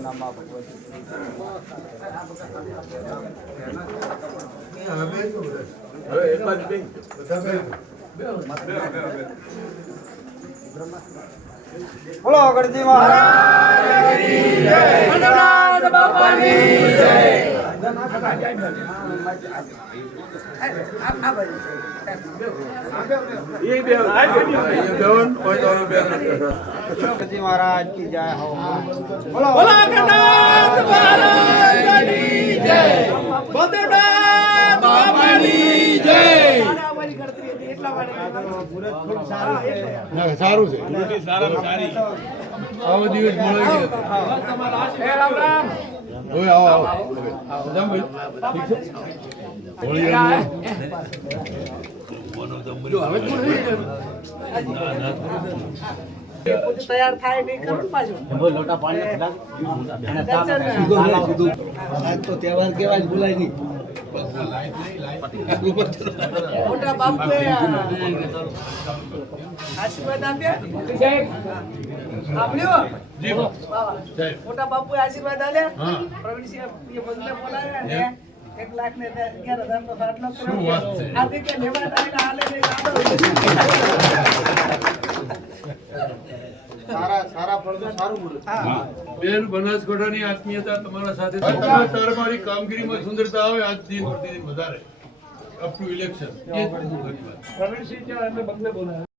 નામા ભગવતી બોલો ગણજી મહારાજ બાપાની જય महाराज की जय हो बोलो गणनाथ महाराज की जय बद्रीनाथ बाबा की जय સારું છે સારી આવો દિવસ મળે રામ રામ ઓય આવો આવો ઠીક છે હોળી તૈયાર થાય નહીં કરું પાછું લોટા પાણી આજ તો તહેવાર કેવા જ ભૂલાય નહીં મોટા બાપુ આશીર્વાદ આપ્યા મોટા બાપુ આશીર્વાદ આલ્યા પ્રવીણસિંહ બંને બોલાવ્યા ને 1,11,000 નો સાટલો કર્યો આ કે લેવા ટાઈમ હાલે ને સારા ફળ સારું બોલે બેન બનાસકાંઠાની આત્મીયતા તમારા સાથે તમારી કામગીરીમાં સુંદરતા આવે આજ દિન પ્રતિદિન વધારે અપ ટુ ઇલેક્શન પ્રવીણસિંહ બંગલે બોલાવ્યા